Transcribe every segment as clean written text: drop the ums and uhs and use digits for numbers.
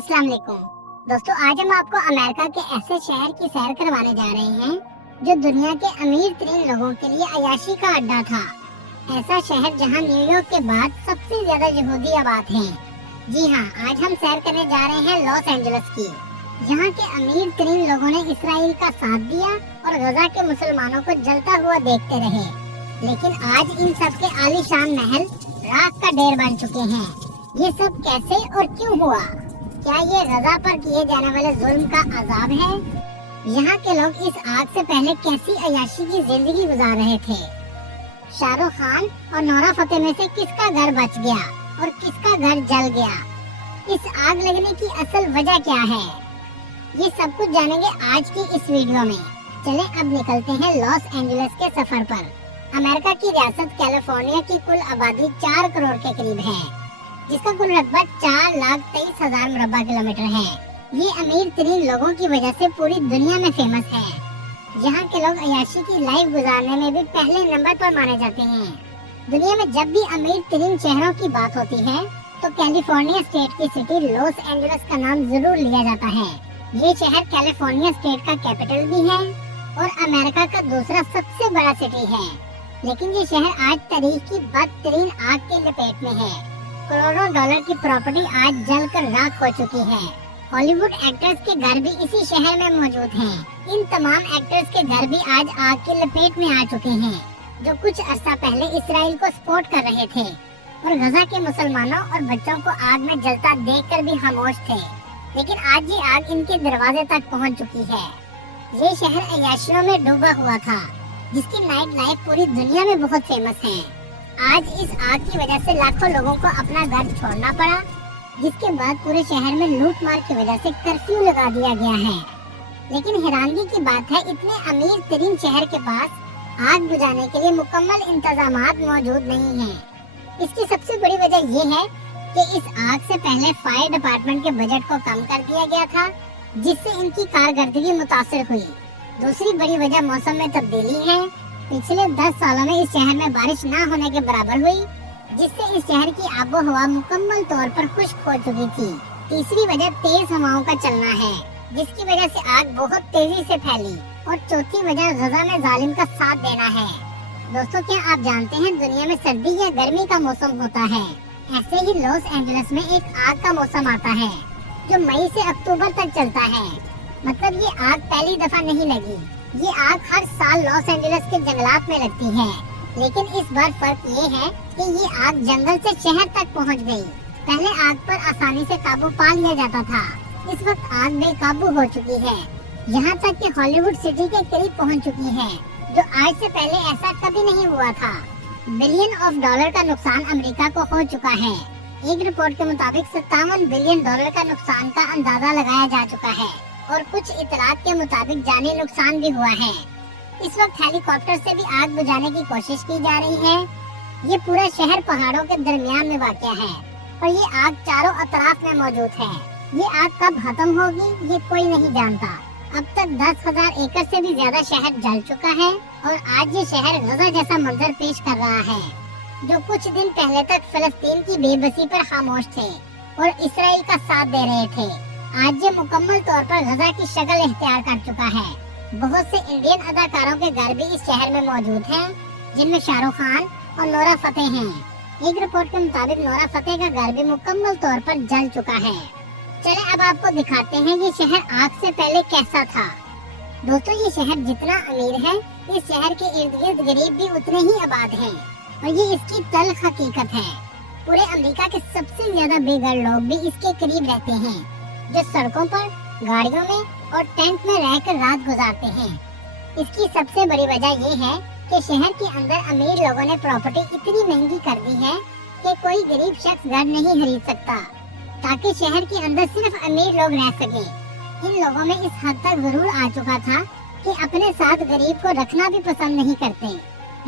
अस्सलाम वालेकुम दोस्तों, आज हम आपको अमेरिका के ऐसे शहर की सैर करवाने जा रहे हैं जो दुनिया के अमीर तरीन लोगों के लिए अयाशी का अड्डा था। ऐसा शहर जहां न्यूयॉर्क के बाद सबसे ज्यादा यहूदी आबाद हैं। जी हाँ, आज हम सैर करने जा रहे हैं लॉस एंजलिस की। यहाँ के अमीर तरीन लोगों ने इसराइल का साथ दिया और गजा के मुसलमानों को जलता हुआ देखते रहे, लेकिन आज इन सब के आलीशान महल राख का ढेर बन चुके हैं। ये सब कैसे और क्यों हुआ? क्या ये गजा पर किए जाने वाले जुल्म का अजाब है? यहाँ के लोग इस आग से पहले कैसी अयाशी की जिंदगी गुजार रहे थे? शाहरुख खान और नोरा फतेही में से किसका घर बच गया और किसका घर जल गया? इस आग लगने की असल वजह क्या है? ये सब कुछ जानेंगे आज की इस वीडियो में। चले अब निकलते हैं लॉस एंजलिस के सफर पर। अमेरिका की रियासत कैलिफोर्निया की कुल आबादी 4 करोड़ के करीब है, जिसका कुल रकबा 4,23,000 मुरब्बा किलोमीटर है। ये अमीर तरीन लोगों की वजह से पूरी दुनिया में फेमस है। यहाँ के लोग अयाशी की लाइफ गुजारने में भी पहले नंबर पर माने जाते हैं। दुनिया में जब भी अमीर तरीन शहरों की बात होती है तो कैलिफोर्निया स्टेट की सिटी लॉस एंजलिस का नाम जरूर लिया जाता है। ये शहर कैलिफोर्निया स्टेट का कैपिटल भी है और अमेरिका का दूसरा सबसे बड़ा सिटी है। लेकिन ये शहर आज तारीख की बदतरीन आग की लपेट में है। करोड़ों डॉलर की प्रॉपर्टी आज जलकर राख हो चुकी है। हॉलीवुड एक्टर्स के घर भी इसी शहर में मौजूद हैं। इन तमाम एक्टर्स के घर भी आज आग की लपेट में आ चुके हैं, जो कुछ अरसा पहले इसराइल को सपोर्ट कर रहे थे और गजा के मुसलमानों और बच्चों को आग में जलता देखकर भी खामोश थे। लेकिन आज ये आग इनके दरवाजे तक पहुंच चुकी है। ये शहर अयाशियों में डूबा हुआ था, जिसकी नाइट लाइफ पूरी दुनिया में बहुत फेमस है। आज इस आग की वजह से लाखों लोगों को अपना घर छोड़ना पड़ा, जिसके बाद पूरे शहर में लूट मार की वजह से कर्फ्यू लगा दिया गया है। लेकिन हैरानगी की बात है, इतने अमीर तरीन शहर के पास आग बुझाने के लिए मुकम्मल इंतजामात मौजूद नहीं है। इसकी सबसे बड़ी वजह ये है कि इस आग से पहले फायर डिपार्टमेंट के बजट को कम कर दिया गया था, जिससे इनकी कारकर्दगी मुतासिर हुई। दूसरी बड़ी वजह मौसम में तब्दीली है। पिछले 10 सालों में इस शहर में बारिश न होने के बराबर हुई, जिससे इस शहर की आबो हवा मुकम्मल तौर पर खुश्क हो चुकी थी। तीसरी वजह तेज हवाओं का चलना है, जिसकी वजह से आग बहुत तेजी से फैली। और चौथी वजह गजा में जालिम का साथ देना है। दोस्तों, क्या आप जानते हैं दुनिया में सर्दी या गर्मी का मौसम होता है? ऐसे ही लॉस एंजलिस में एक आग का मौसम आता है, जो मई से अक्टूबर तक चलता है। मतलब ये आग पहली दफा नहीं लगी। ये आग हर साल लॉस एंजलिस के जंगलात में लगती है, लेकिन इस बार फर्क ये है कि ये आग जंगल से शहर तक पहुंच गई। पहले आग पर आसानी से काबू पा लिया जाता था, इस वक्त आग बेकाबू हो चुकी है। यहाँ तक कि हॉलीवुड सिटी के करीब पहुँच चुकी है, जो आज से पहले ऐसा कभी नहीं हुआ था। बिलियन ऑफ डॉलर का नुकसान अमेरिका को हो चुका है। एक रिपोर्ट के मुताबिक 57 बिलियन डॉलर का नुकसान का अंदाजा लगाया जा चुका है और कुछ इतलात के मुताबिक जानी नुकसान भी हुआ है। इस वक्त हेलीकॉप्टर से भी आग बुझाने की कोशिश की जा रही है। ये पूरा शहर पहाड़ों के दरमियान में वाक़या है और ये आग चारों अतराफ में मौजूद है। ये आग कब खत्म होगी ये कोई नहीं जानता। अब तक 10,000 एकड़ से भी ज्यादा शहर जल चुका है और आज ये शहर गजा जैसा मंजर पेश कर रहा है, जो कुछ दिन पहले तक फलस्तीन की बेबसी पर खामोश थे और इसराइल का साथ दे रहे थे। आज ये मुकम्मल तौर पर गजा की शक्ल इख्तियार कर चुका है। बहुत से इंडियन अदाकारों के घर भी इस शहर में मौजूद हैं, जिनमें शाहरुख खान और नोरा फतेही हैं। एक रिपोर्ट के मुताबिक नोरा फतेही का घर भी मुकम्मल तौर पर जल चुका है। चले अब आपको दिखाते हैं ये शहर आग से पहले कैसा था। दोस्तों, ये शहर जितना अमीर है, इस शहर के इर्द गिर्द गरीब भी उतने ही आबाद हैं और ये इसकी तल्ख हकीकत है। पूरे अमेरिका के सबसे ज्यादा बेघर लोग भी इसके करीब रहते हैं, जो सड़कों पर, गाड़ियों में और टेंट में रहकर रात गुजारते हैं। इसकी सबसे बड़ी वजह ये है कि शहर के अंदर अमीर लोगों ने प्रॉपर्टी इतनी महंगी कर दी है कि कोई गरीब शख्स घर नहीं खरीद सकता, ताकि शहर के अंदर सिर्फ अमीर लोग रह सके। इन लोगों में इस हद तक जरूर आ चुका था कि अपने साथ गरीब को रखना भी पसंद नहीं करते।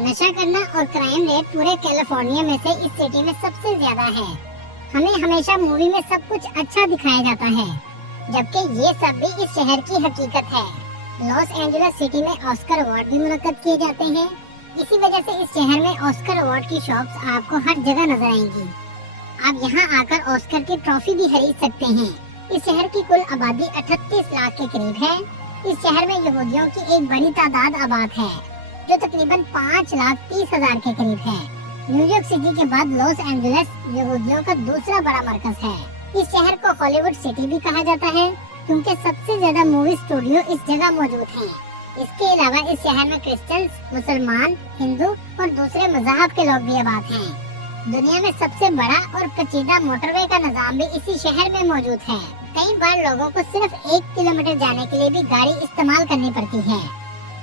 नशा करना और क्राइम रेट पूरे कैलिफोर्निया में से इस सिटी में सबसे ज्यादा है। हमें हमेशा मूवी में सब कुछ अच्छा दिखाया जाता है, जबकि ये सब भी इस शहर की हकीकत है। लॉस एंजलिस सिटी में ऑस्कर अवार्ड भी मुनक्कद किए जाते हैं। इसी वजह से इस शहर में ऑस्कर अवार्ड की शॉप्स आपको हर जगह नजर आएंगी। आप यहाँ आकर ऑस्कर की ट्रॉफी भी खरीद सकते हैं। इस शहर की कुल आबादी 38 लाख के करीब है। इस शहर में यहूदियों की एक बड़ी तादाद आबाद है, जो तकरीबन 5,30,000 के करीब है। न्यूयॉर्क सिटी के बाद लॉस एंजलिस यहूदियों का दूसरा बड़ा मरकज है। इस शहर को हॉलीवुड सिटी भी कहा जाता है, क्योंकि सबसे ज्यादा मूवी स्टूडियो इस जगह मौजूद हैं। इसके अलावा इस शहर में क्रिश्चियन, मुसलमान, हिंदू और दूसरे मज़हब के लोग भी आबाद हैं। दुनिया में सबसे बड़ा और पेचीदा मोटरवे का निजाम भी इसी शहर में मौजूद है। कई बार लोगों को सिर्फ 1 किलोमीटर जाने के लिए भी गाड़ी इस्तेमाल करनी पड़ती है।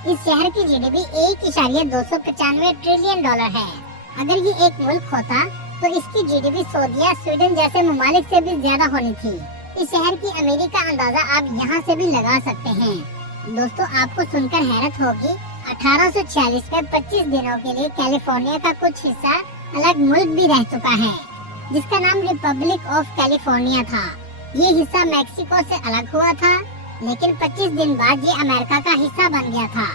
इस शहर की GDP 1.295 ट्रिलियन डॉलर है। अगर ये एक मुल्क होता तो इसकी GDP सऊदी, स्वीडन जैसे ममालिक से भी ज्यादा होनी थी। इस शहर की अमीरी का अंदाजा आप यहाँ से भी लगा सकते हैं। दोस्तों, आपको सुनकर हैरत होगी, 1846 में 25 दिनों के लिए कैलिफोर्निया का कुछ हिस्सा अलग मुल्क भी रह चुका है, जिसका नाम रिपब्लिक ऑफ कैलिफोर्निया था। ये हिस्सा मैक्सिको से अलग हुआ था, लेकिन 25 दिन बाद ये अमेरिका का हिस्सा बन गया था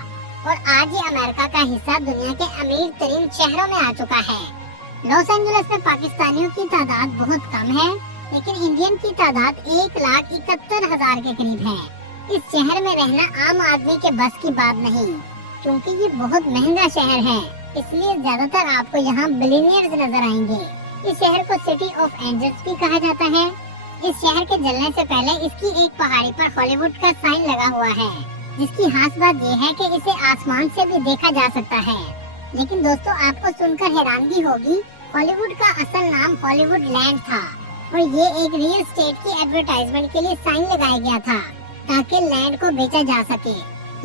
और आज ये अमेरिका का हिस्सा दुनिया के अमीर तरीन शहरों में आ चुका है। लॉस एंजलिस में पाकिस्तानियों की तादाद बहुत कम है, लेकिन इंडियन की तादाद 1,71,000 के करीब है। इस शहर में रहना आम आदमी के बस की बात नहीं, क्योंकि ये बहुत महंगा शहर है, इसलिए ज्यादातर आपको यहाँ बिलियनियर्स नजर आएंगे। इस शहर को सिटी ऑफ एंजल्स भी कहा जाता है। इस शहर के जलने से पहले इसकी एक पहाड़ी पर हॉलीवुड का साइन लगा हुआ है, जिसकी खास बात यह है कि इसे आसमान से भी देखा जा सकता है। लेकिन दोस्तों, आपको सुनकर हैरानगी होगी, हॉलीवुड का असल नाम हॉलीवुड लैंड था और ये एक रियल एस्टेट की एडवर्टाइजमेंट के लिए साइन लगाया गया था ताकि लैंड को बेचा जा सके।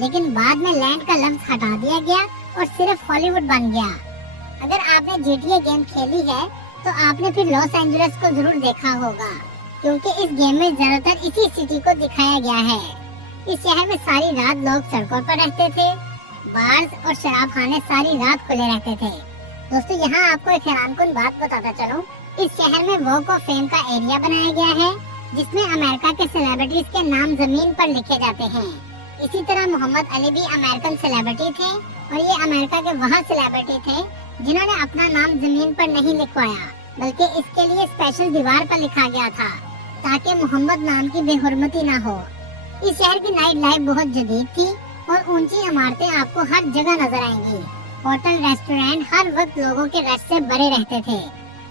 लेकिन बाद में लैंड का लफ्ज हटा दिया गया और सिर्फ हॉलीवुड बन गया। अगर आपने GTA गेम खेली है तो आपने फिर लॉस एंजलिस को जरूर देखा होगा, क्योंकि इस गेम में ज्यादातर इसी सिटी को दिखाया गया है। इस शहर में सारी रात लोग सड़कों पर रहते थे, बार्स और शराब खाने सारी रात खुले रहते थे। दोस्तों, यहाँ आपको एक हैरानकुन बात बताता चलूं, इस शहर में वॉक ऑफ फेम का एरिया बनाया गया है, जिसमें अमेरिका के सेलिब्रिटीज के नाम जमीन पर लिखे जाते हैं। इसी तरह मोहम्मद अली भी अमेरिकन सेलिब्रिटी थे और ये अमेरिका के वह सेलिब्रिटी थे जिन्होंने अपना नाम जमीन पर नहीं लिखवाया, बल्कि इसके लिए स्पेशल दीवार पर लिखा गया था ताकि मोहम्मद नाम की बेहुरमती ना हो। इस शहर की नाइट लाइफ बहुत जदीद थी और ऊंची इमारतें आपको हर जगह नजर आएंगी। होटल, रेस्टोरेंट हर वक्त लोगों के रश से भरे रहते थे।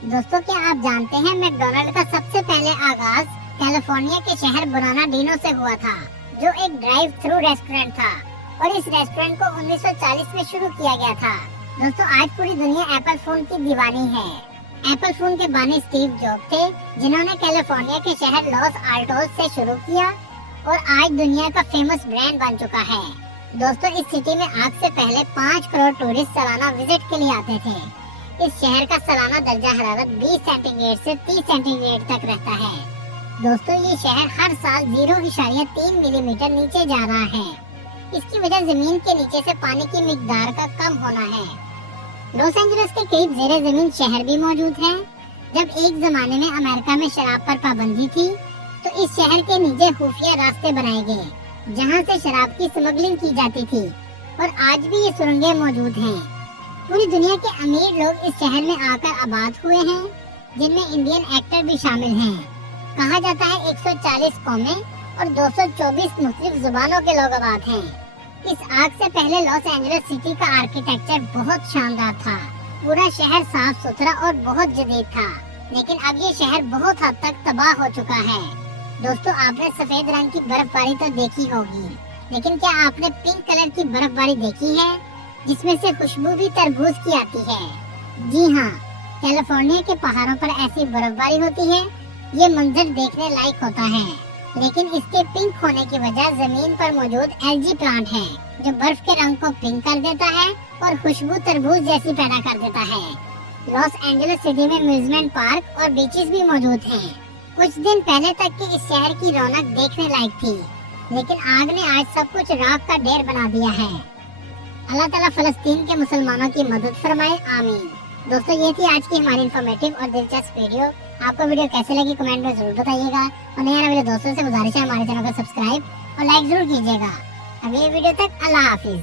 दोस्तों, क्या आप जानते हैं मैकडॉनल्ड का सबसे पहले आगाज कैलिफोर्निया के शहर बोनाडिनो से हुआ था, जो एक ड्राइव थ्रू रेस्टोरेंट था और इस रेस्टोरेंट को 1940 में शुरू किया गया था। दोस्तों, आज पूरी दुनिया एप्पल फोन की दीवानी है। एप्पल फोन के बानी स्टीव जॉब थे, जिन्होंने कैलिफोर्निया के शहर लॉस आल्टोस से शुरू किया और आज दुनिया का फेमस ब्रांड बन चुका है। दोस्तों, इस सिटी में आज से पहले 5 करोड़ टूरिस्ट सालाना विजिट के लिए आते थे। इस शहर का सालाना दर्जा हरारत 20 सेंटीग्रेड से 30 सेंटीग्रेड तक रहता है। दोस्तों, ये शहर हर साल 0.3 मिलीमीटर नीचे जा रहा है। इसकी वजह जमीन के नीचे से पानी की मिकदार का कम होना है। लॉस एंजलिस के कई जेरे जमीन शहर भी मौजूद हैं। जब एक जमाने में अमेरिका में शराब पर पाबंदी थी, तो इस शहर के नीचे खुफिया रास्ते बनाए गए, जहां से शराब की स्मगलिंग की जाती थी और आज भी ये सुरंगें मौजूद हैं। पूरी दुनिया के अमीर लोग इस शहर में आकर आबाद हुए हैं, जिनमें इंडियन एक्टर भी शामिल हैं। कहा जाता है 140 कौमें और 224 मुख्तलिफ जुबानों के लोग आबाद हैं। इस आग से पहले लॉस एंजलिस सिटी का आर्किटेक्चर बहुत शानदार था। पूरा शहर साफ सुथरा और बहुत जदीद था, लेकिन अब ये शहर बहुत हद तक तबाह हो चुका है। दोस्तों, आपने सफेद रंग की बर्फबारी तो देखी होगी, लेकिन क्या आपने पिंक कलर की बर्फबारी देखी है, जिसमें से खुशबू भी तरबूज की आती है? जी हाँ, कैलिफोर्निया के पहाड़ों पर ऐसी बर्फबारी होती है। ये मंजर देखने लायक होता है, लेकिन इसके पिंक होने की वजह जमीन पर मौजूद एलजी प्लांट है, जो बर्फ के रंग को पिंक कर देता है और खुशबू तरबूज जैसी पैदा कर देता है। लॉस एंजलिस सिटी में म्यूजियम, पार्क और बीचेस भी मौजूद हैं। कुछ दिन पहले तक की इस शहर की रौनक देखने लायक थी, लेकिन आग ने आज सब कुछ राख का ढेर बना दिया है। अल्लाह ताला फलस्तीन के मुसलमानों की मदद फरमाए, आमीन। दोस्तों, ये थी आज की हमारी इन्फॉर्मेटिव और दिलचस्प वीडियो। आपको वीडियो कैसे लगी कमेंट में जरूर बताइएगा और नए आने वाले दोस्तों से गुजारिश है हमारे चैनल को सब्सक्राइब और लाइक जरूर कीजिएगा। अगली वीडियो तक अल्लाह हाफिज।